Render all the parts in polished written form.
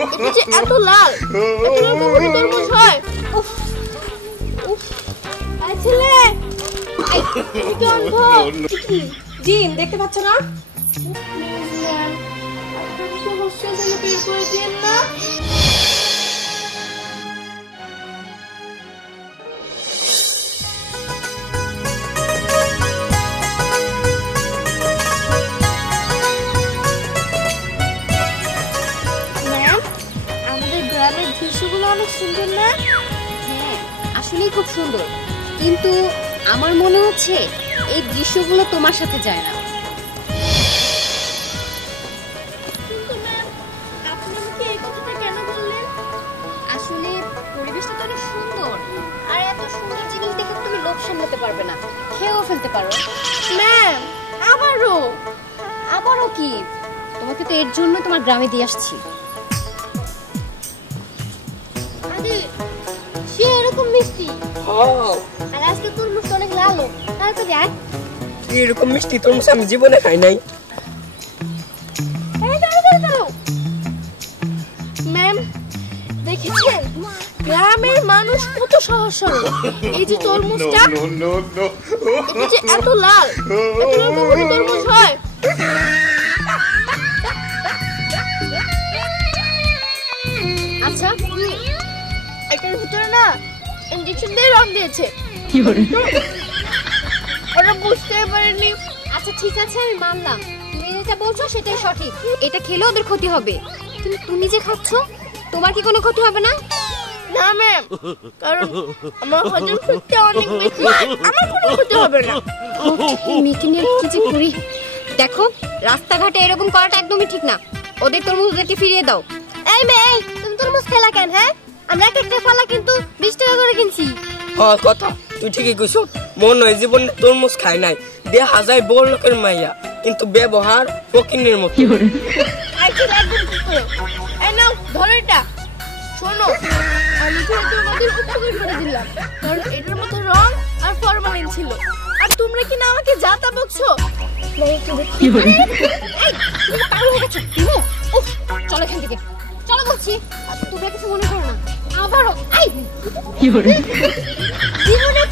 এটা যে এত লাল, এত লাল কখনো তরমুজ হয়? উফ উফ, এই ছেলে, এই কি অন্ধ? জিন দেখতে পাচ্ছ না? হোস্টেল থেকে বের করে দিন না। দৃশ্যগুলো অনেক সুন্দর না? হ্যাঁ, আসলেই খুব সুন্দর, কিন্তু আমার মনে হচ্ছে এই দৃশ্যগুলো তোমার সাথে যায় না। কিন্তু ম্যাম, আপনি আমাকে এই কথাটা কেন বললেন? আসলে পরিবেশটা তো অনেক সুন্দর, আর এত সুন্দর জিনিস দেখে তুমি লোভ সামলাতে পারবে না, খেয়েও ফেলতে পারো। ম্যাম, আবারও কি? তোমাকে তো এর জন্য তোমার গ্রামে দিয়ে আসছি। সে এরকম মিষ্টি, আর আজকে তরমুজ অনেক লাল, তাড়াতাড়ি আয়। এরকম মিষ্টি তরমুজ আমি জীবনে খাই নাই। ম্যাম, দেখেছেন গ্রামের মানুষ কত সহজ সরল। এই যে তরমুজটা, এটা যে এত লাল, এত লাল কখনো তরমুজ হয়? আচ্ছা, এটার ভিতরে না ইনজেকশন দিয়ে রং দিয়েছে। ওরা বুঝতে পারেনি। আচ্ছা ঠিক আছে, আমি মানলাম তুমি যেটা বলছো সেটাই সঠিক, এটা খেলে ওদের ক্ষতি হবে, কিন্তু তুমি যে খাচ্ছ তোমার কি কোনো ক্ষতি হবে না? না ম্যাম, কারণ আমার হজম শক্তি অনেক বেশি, আমার কোনো ক্ষতি হবে না। মেয়েকে নিয়ে কি যে করি। দেখো, রাস্তাঘাটে এরকম করাটা একদমই ঠিক না, ওদের তরমুজদেরকে ফিরিয়ে দাও। এই মেয়ে, তুমি তরমুজ খেলা কেন? হ্যাঁ, আমরা একটা ফলা কিন্তু 20 টাকা করে কিনছি। হ্যাঁ কথা তুই ঠিকই কইছ, মন হয় জীবনে তরমুজ খাই নাই, দেখা যায় বড় লোকের মাইয়া, কিন্তু ব্যবহার ফকিনের মতো। এই নাও ধরো এটা। শোনো, আমি যেহেতু আমাদের উপকার করে দিলাম, কারণ এটার মধ্যে রং আর ফরমালিন ছিল, আর তোমরা কি না আমাকে যাতা বকছো? চলো এখান থেকে, চলো বলছি। তোমরা কিছু মনে করো না। আবারও জীবনে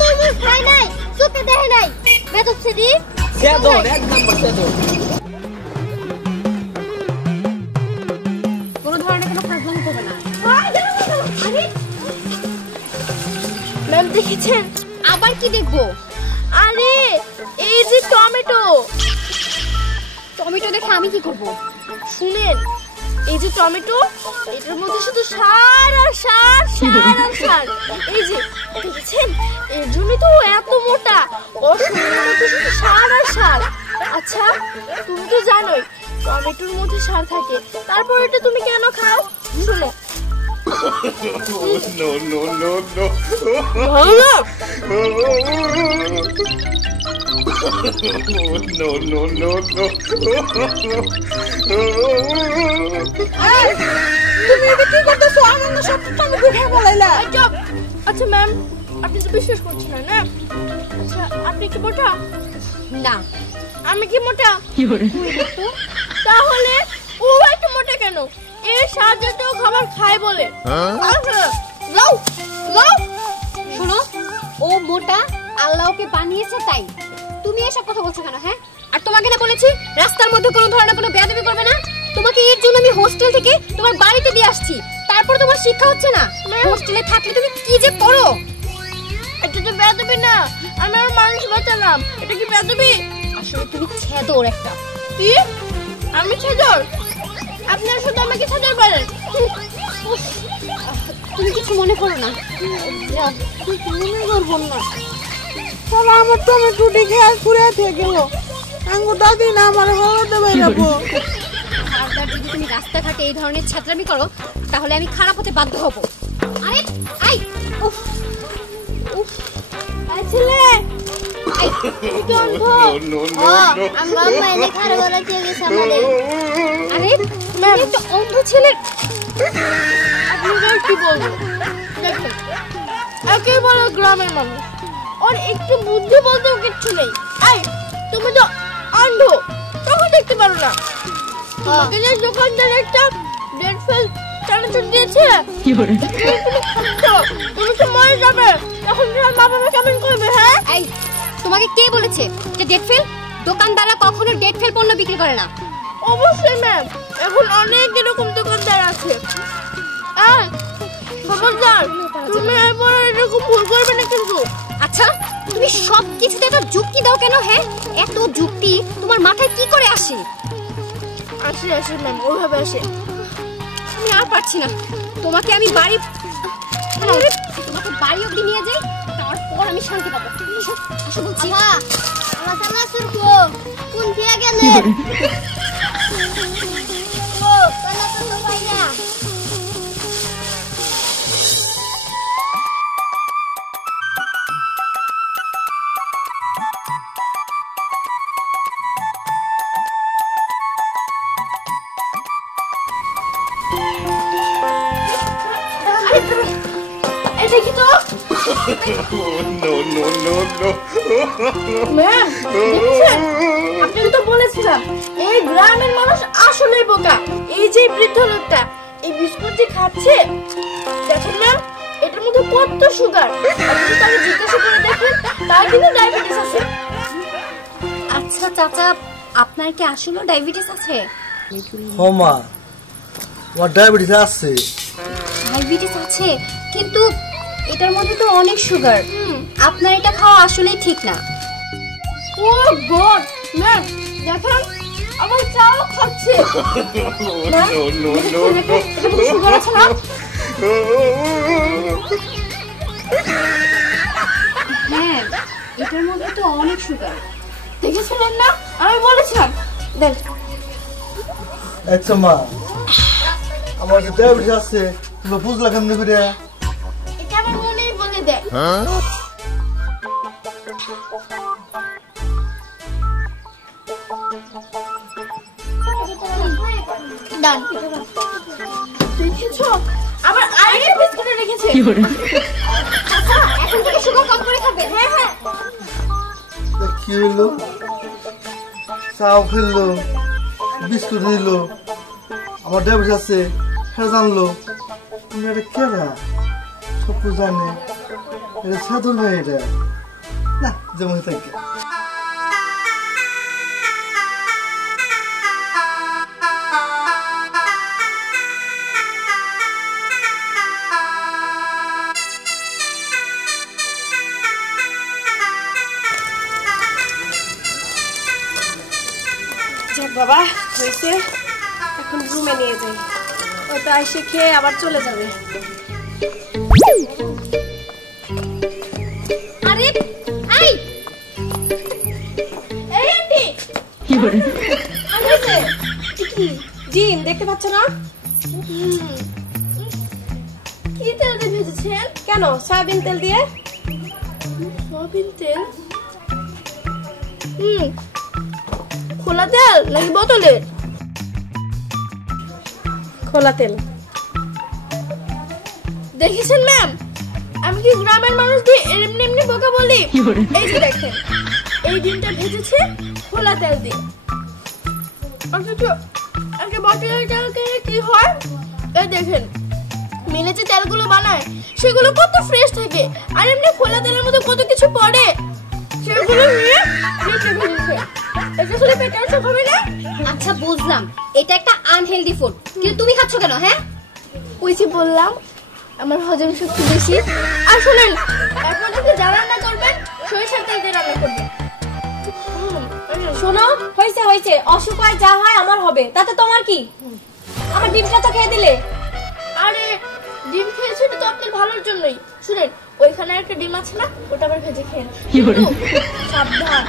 তরমুজ খাই নাই, চোখে দেখে নাই, বেদব ছেড়ি। এক নাম্বার কোনো ধরনের কোনো ফাজলামি করবে না। ম্যাম দেখেছেন? আবার কি দেখবো? আরে এই যে টমেটো। টমেটো দেখে আমি কি করব? শুনেন, এই যে টমেটো, এটার মধ্যে শুধু সার আর সার, সার আর সার। এই যে দেখেছেন, এর জন্য তো এত মোটা, ওর শরীরের মধ্যে শুধু সার আর সার। আচ্ছা, তুমি তো জানোই টমেটোর মধ্যে সার থাকে, তারপর এটা তুমি কেন খাও? শুনো, তুমি এটা কি করতেছো? আনন্দ সব টমেটো খেয়ে বলাইলা। আচ্ছা ম্যাম, আপনি তো বিশ্বাস করছেন না? আচ্ছা, আপনি কি মোটা? না। আমি কি মোটা? তাহলে ও একটু মোটা কেন? এর সাহায্যেও খাবার খায় বলে। যাও যাও। শোনো, ও মোটা, আল্লাহ ওকে বানিয়েছে তাই। তুমি এসব কথা বলছো কেন? হ্যাঁ, আর তোমাকে না বলেছি রাস্তার মধ্যে কোনো ধরনের কোনো বেয়াদবি করবে না? তোমাকে এর জন্য আমি হোস্টেল থেকে তোমার বাড়িতে দিয়ে আসছি, তারপর তোমার শিক্ষা হচ্ছে না? হোস্টেলে থাকলে তুমি কি যে করো? এটা তো বেয়াদবি না, আমি আর মানুষ বাঁচালাম। এটা কি বেয়াদবি? আসলে তুমি ছেদর একটা। কি? আমি ছেদর? আপনারা শুধু আমাকে ছেদর বলেন। তুমি কিছু মনে করো না। মনে করবো না। তাহলে আমার টমেটো দেখে আর ঘুরে থেকে গেল, আঙ্গু দাদি না আমার হলদে বাইরাবো। আর যদি তুমি রাস্তাঘাটে এই ধরনের ছাত্রামি করো, তাহলে আমি খারাপ হতে বাধ্য হব। আরে আই, উফ উফ, এই ছেলে, এই কি অন্ধ? আমরা মাইনে খারাপ করে দিয়ে গেছে আমাদের। আরে ম্যাম, একটা অন্ধ ছেলে। আপনারা কি বলবেন? দেখুন, একেবারে গ্রামের মানুষ, ওর একটু বুদ্ধি বলতেও কিচ্ছু নেই। এই তুমি তো অন্ধ, তখন দেখতে পারো না? তোমাকে যে দোকানদার একটা ডেট ফেল চার আচর দিয়েছে তুমি তো মরে যাবে, এখন তোমার মা বাবা কেমন করবে? হ্যাঁ এই তোমাকে কে বলেছে যে ডেট ফেল? দোকানদাররা কখনো ডেট ফেল পণ্য বিক্রি করে না। অবশ্যই ম্যাম, এখন অনেক এরকম দোকানদার আছে। খবরদার, তুমি এরপর এরকম ভুল করবে না কিন্তু। আচ্ছা তুমি সব কিছুতে এত যুক্তি দাও কেন? হ্যাঁ, এত যুক্তি তোমার মাথায় কি করে আসে? আসে ম্যাম, ওইভাবে আসে। আমি আর পারছি না, তোমাকে আমি বাড়ি অব্দি নিয়ে যাই, তারপর আমি শান্তি পাবো। আসো বলছি। কোন দিয়ে গেলে? দেখি তো। ম্যাম, আপনি তো বলেছিলাম এই গ্রামের মানুষ আসলেই বোকা। এই যে বৃদ্ধ লোকটা এই বিস্কুট যে খাচ্ছে, দেখেন ম্যাম, এটার মধ্যে কত সুগার। আপনি তাকে জিজ্ঞাসা করে দেখেন, তার কিন্তু ডায়াবেটিস আছে। আচ্ছা চাচা, আপনার কি আসলে ডায়াবেটিস আছে? মা, আমার ডায়াবেটিস আছে। ডায়াবেটিস আছে, কিন্তু এটার মধ্যে তো অনেক সুগার। আপনার এটা খাওয়া আসলেই ঠিক না। ও গড ম্যাম, দেখেন আমার চাও খাচ্ছে। সুগার আছে না? হ্যাঁ, এটার মধ্যে তো অনেক সুগার। দেখেছিলেন না, আমি বলেছিলাম। দেখ আচ্ছা মা, আমার যে ডায়াবেটিস আছে তুমি বুঝলা কেমনি করে? এটা আমার মনেই বলে দেয়। দেখেছো, আবার আরেকটা বিস্কুটে রেখেছে। আচ্ছা, এখন থেকে সুগার কম করে খাবে। হ্যাঁ কি হইলো? চাও খেললো, বিস্কুট দিলো, আমার ডায়াবেটিস আছে সেটা জানলো। তুমি এটা কেনা সব কিছু জানে, এটা সাধুর ভাই। এটা না যেমন থাকে। বাবা হয়েছে, এখন রুমে নিয়ে যাই, ওটা এসে খেয়ে আবার চলে যাবে। আরে এই আন্টি, কি ডিম দেখতে পাচ্ছ না? কি তেল দিয়ে ভেজেছেন? কেন, সয়াবিন তেল দিয়ে। সয়াবিন তেল? খোলা তেল নাকি বোতলের? খোলা তেল। দেখেছেন ম্যাম, আমি কি গ্রামের মানুষদের এমনি এমনি বোকা বলি? এই যে দেখেন, এই ডিমটা ভেজেছে খোলা তেল দিয়ে। অথচ আজকে বোতলের তেল কিনে কি হয়? এই দেখেন, মিলে যে তেলগুলো বানায় সেগুলো কত ফ্রেশ থাকে, আর এমনি খোলা তেলের মধ্যে কত কিছু পড়ে, সেগুলো নিয়ে ডিমটা ভেজেছে। এটা আসলে পেটের অসুখ হবে না? আচ্ছা বুঝলাম, এটা একটা আনহেলদি ফুড, কিন্তু তুমি খাচ্ছ কেন? হ্যাঁ, ওই যে বললাম আমার হজম শক্তি বেশি। আর শুনেন, এখন যদি যা রান্না করবেন সরিষার তেল দিয়ে রান্না করবেন। শোনো, হয়েছে হয়েছে, অসুখ হয় যা হয় আমার হবে, তাতে তোমার কি? আমার ডিমটা তো খেয়ে দিলে। আরে ডিম খেয়েছি তো আপনার ভালোর জন্যই। শুনেন, ওইখানে একটা ডিম আছে না, ওটা আবার ভেজে খেয়ে সাবধান,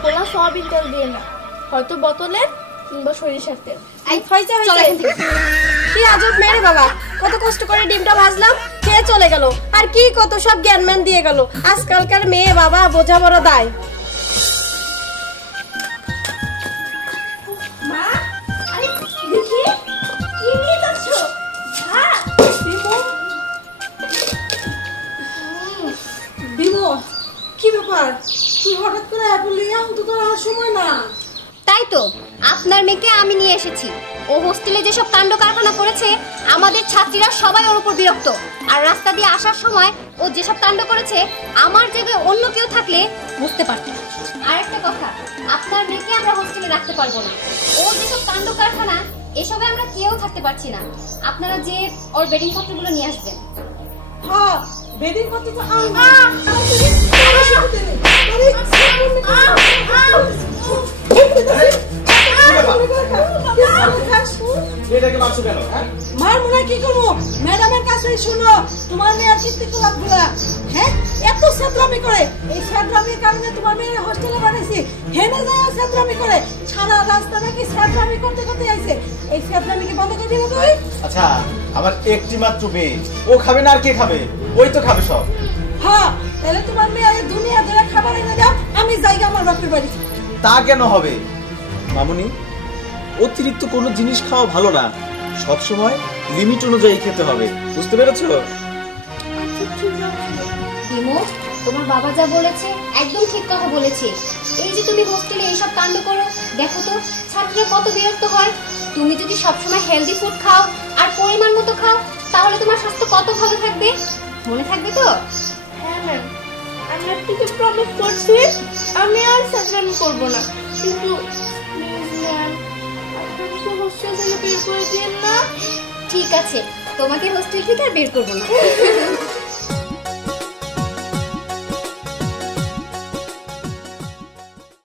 খোলা সয়াবিন তেল দিয়ে না, হয়তো বোতলের কিংবা সরিষার তেল। হয়েছে হয়েছে, কি আজব মেরে বাবা, কত কষ্ট করে ডিমটা ভাজলাম, খেয়ে চলে গেল, আর কি কত সব জ্ঞান ম্যান দিয়ে গেল। আজকালকার মেয়ে বাবা বোঝা বড় দায়। মা, আরে দেখি কি নিয়ে যাচ্ছ? হ্যাঁ বিমো, কি ব্যাপার? তুই হঠাৎ করে অ্যাপল নিয়ে আনতে তোর আর সময় না। তাই তো, আপনার মেয়েকে আমি নিয়ে এসেছি। ও হোস্টেলে যেসব কাণ্ড কারখানা করেছে আমাদের ছাত্রীরা সবাই ওর উপর বিরক্ত। আর রাস্তা দিয়ে আসার সময় ও যেসব কাণ্ড করেছে আমার জায়গায় অন্য কেউ থাকলে বুঝতে পারত। আর একটা কথা, আপনার মেয়েকে আমরা হোস্টেলে রাখতে পারবো না। ও যেসব কাণ্ড কারখানা এসবে আমরা কেউ থাকতে পারছি না। আপনারা যে ওর বেডিং পত্রগুলো নিয়ে আসবেন। হ্যাঁ বেডিং করতে তো এটাকে মারছো কেন? মার মনে কি করবো? ম্যাডামের কাছে শুনো তোমার মেয়ের কীর্তিকলাপ গুলা। হ্যাঁ এত ছাত্রামি করে, এই ছাত্রামির কারণে তোমার মেয়ের হোস্টেলে বানাইছি। হেনে যায় ছাত্রামি করে, সারা রাস্তা নাকি ছাত্রামি করতে করতে আইছে। এই ছাত্রামি কি বন্ধ করে দিবে তুই? আচ্ছা আমার একটি মাত্র মেয়ে, ও খাবে না আর কে খাবে? ওই তো খাবে সব। হ্যাঁ তাহলে তোমার মেয়ের দুনিয়া ধরে খাবার এনে দাও, আমি যাইগা আমার বাপের বাড়ি। তা কেন হবে? মামুনি, অতিরিক্ত কোনো জিনিস খাওয়া ভালো না, সব সময় লিমিট অনুযায়ী খেতে হবে, বুঝতে পেরেছো? হিমু, তোমার বাবা যা বলেছে একদম ঠিক কথা বলেছে। এই যে তুমি হোস্টেলে এইসব কাণ্ড করো, দেখো তো ছাত্রীরা কত বিরক্ত হয়। তুমি যদি সবসময় হেলদি ফুড খাও আর পরিমাণ মতো খাও তাহলে তোমার স্বাস্থ্য কত ভালো থাকবে, মনে থাকবে তো? হ্যাঁ ম্যাম, আমি আপনাকে প্রমিস করছি আমি আর সাজরামি করবো না। কিন্তু প্লিজ ম্যাম, আপনি তো হোস্টেল থেকে বের করে দিয়েন না। ঠিক আছে, তোমাকে হোস্টেল থেকে আর বের করবো না।